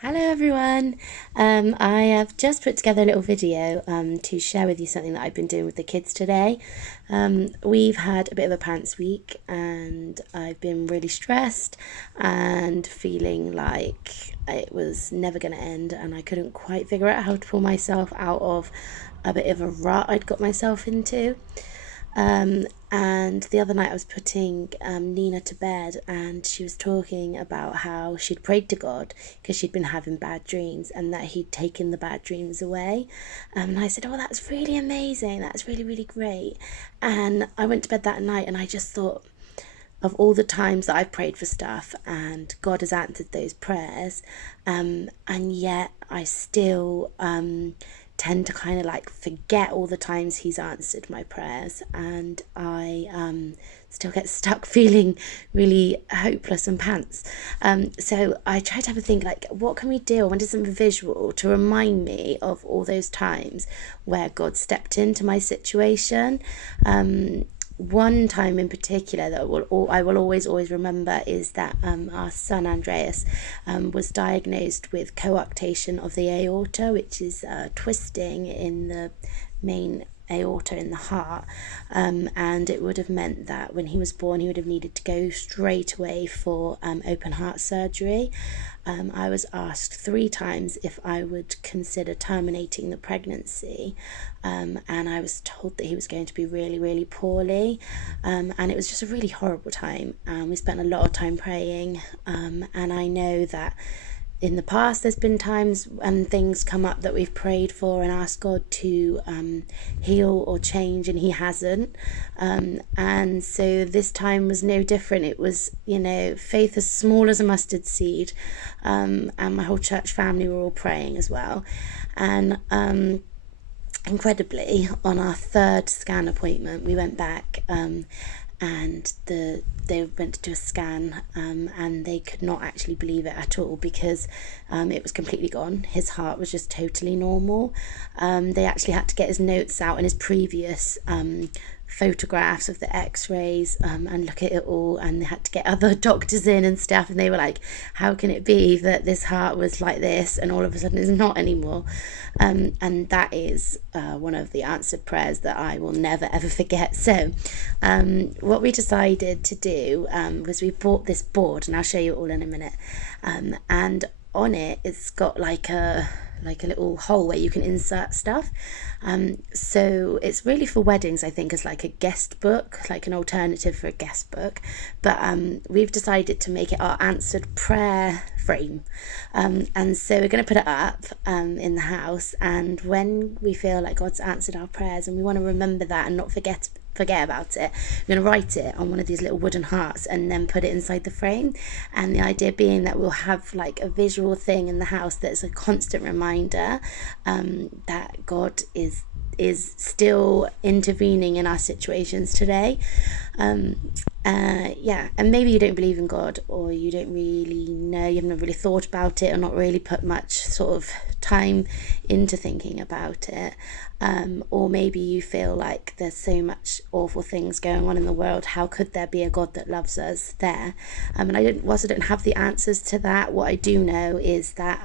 Hello everyone. I have just put together a little video to share with you something that I've been doing with the kids today. We've had a bit of a pants week and I've been really stressed and feeling like it was never going to end, and I couldn't quite figure out how to pull myself out of a bit of a rut I'd got myself into. And the other night I was putting Nina to bed, and she was talking about how she'd prayed to God because she'd been having bad dreams and that He'd taken the bad dreams away. And I said, "Oh, that's really amazing. That's really, really great." And I went to bed that night and I just thought of all the times that I've prayed for stuff and God has answered those prayers, and yet I still tend to kind of like forget all the times He's answered my prayers, and I still get stuck feeling really hopeless and pants. So I try to have a think like, what can we do? I wanted some visual to remind me of all those times where God stepped into my situation. One time in particular that I will always remember is that our son Andreas was diagnosed with coarctation of the aorta, which is twisting in the main aorta in the heart, and it would have meant that when he was born he would have needed to go straight away for open heart surgery. I was asked 3 times if I would consider terminating the pregnancy, and I was told that he was going to be really, really poorly, and it was just a really horrible time. We spent a lot of time praying, and I know that in the past there's been times when things come up that we've prayed for and asked God to heal or change, and He hasn't. And so this time was no different. It was, faith as small as a mustard seed, and my whole church family were all praying as well. And incredibly, on our third scan appointment, we went back, and they went to do a scan, and they could not actually believe it at all because it was completely gone. His heart was just totally normal. They actually had to get his notes out and his previous photographs of the x-rays, and look at it all, and they had to get other doctors in and stuff, and they were like, how can it be that this heart was like this and all of a sudden it's not anymore? And that is one of the answered prayers that I will never ever forget. So what we decided to do was we bought this board, and I'll show you it all in a minute, and on it it's got like a little hole where you can insert stuff. So it's really for weddings, I think, as like a guest book, like an alternative for a guest book. But we've decided to make it our answered prayer frame. And so we're going to put it up in the house. And when we feel like God's answered our prayers and we want to remember that and not forget about it, we're going to write it on one of these little wooden hearts and then put it inside the frame. And the idea being that we'll have like a visual thing in the house that's a constant reminder that God is still intervening in our situations today. Yeah, and maybe you don't believe in God, or you don't really know, you haven't really thought about it, or not really put much sort of time into thinking about it, or maybe you feel like there's so much awful things going on in the world, how could there be a God that loves us there? And whilst I don't have the answers to that, what I do know is that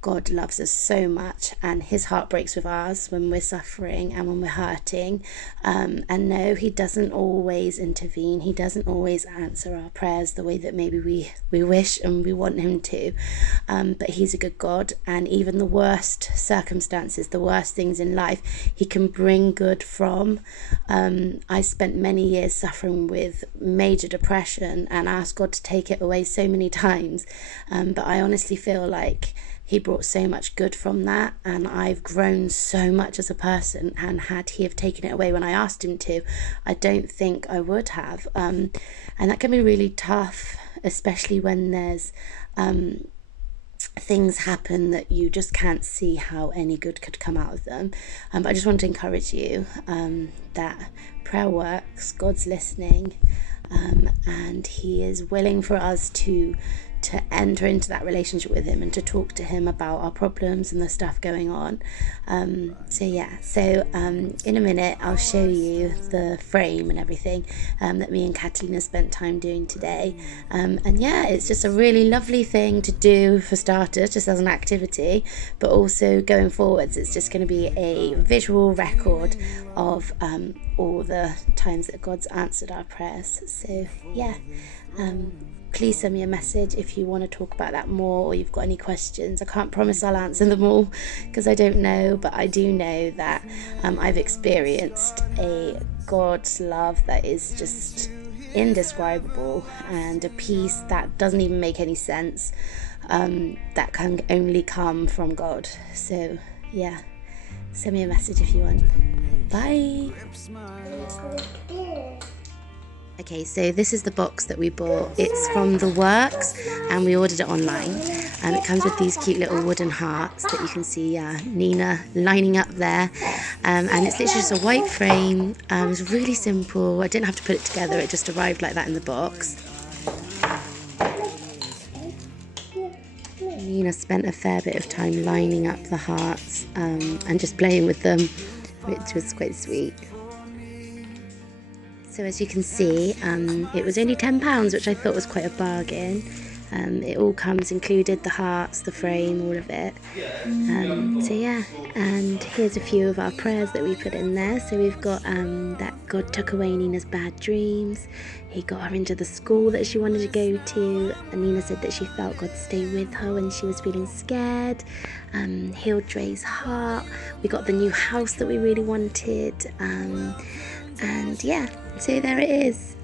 God loves us so much, and His heart breaks with ours when we're suffering and when we're hurting. And no, He doesn't always intervene. He doesn't always answer our prayers the way that maybe we wish and we want Him to. But He's a good God, and even the worst circumstances, the worst things in life, He can bring good from. I spent many years suffering with major depression and asked God to take it away so many times. But I honestly feel like He brought so much good from that, and I've grown so much as a person, and had He have taken it away when I asked Him to, I don't think I would have. And that can be really tough, especially when there's things happen that you just can't see how any good could come out of them. But I just want to encourage you that prayer works, God's listening, and He is willing for us to to enter into that relationship with him and to talk to him about our problems and the stuff going on. So in a minute I'll show you the frame and everything that me and Catalina spent time doing today. And yeah, it's just a really lovely thing to do for starters, just as an activity, but also going forwards it's just going to be a visual record of all the times that God's answered our prayers. So yeah, please send me a message if you want to talk about that more, or you've got any questions. I can't promise I'll answer them all because I don't know, but I do know that I've experienced a God's love that is just indescribable, and a peace that doesn't even make any sense, that can only come from God. So yeah, send me a message if you want. Bye. Okay, so this is the box that we bought. It's from The Works and we ordered it online. It comes with these cute little wooden hearts that you can see Nina lining up there. And it's literally just a white frame. It's really simple. I didn't have to put it together. It just arrived like that in the box. Nina spent a fair bit of time lining up the hearts and just playing with them, which was quite sweet. So as you can see, it was only £10, which I thought was quite a bargain. It all comes included, the hearts, the frame, all of it. So yeah, and here's a few of our prayers that we put in there. So we've got that God took away Nina's bad dreams. He got her into the school that she wanted to go to. And Nina said that she felt God stay with her when she was feeling scared. Healed Dre's heart. We got the new house that we really wanted. And yeah, so there it is.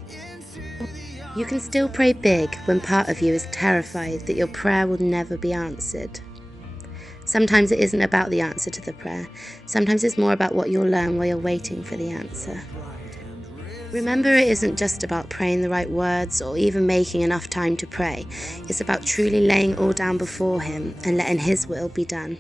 You can still pray big when part of you is terrified that your prayer will never be answered. Sometimes it isn't about the answer to the prayer. Sometimes it's more about what you'll learn while you're waiting for the answer. Remember, it isn't just about praying the right words or even making enough time to pray. It's about truly laying all down before Him and letting His will be done.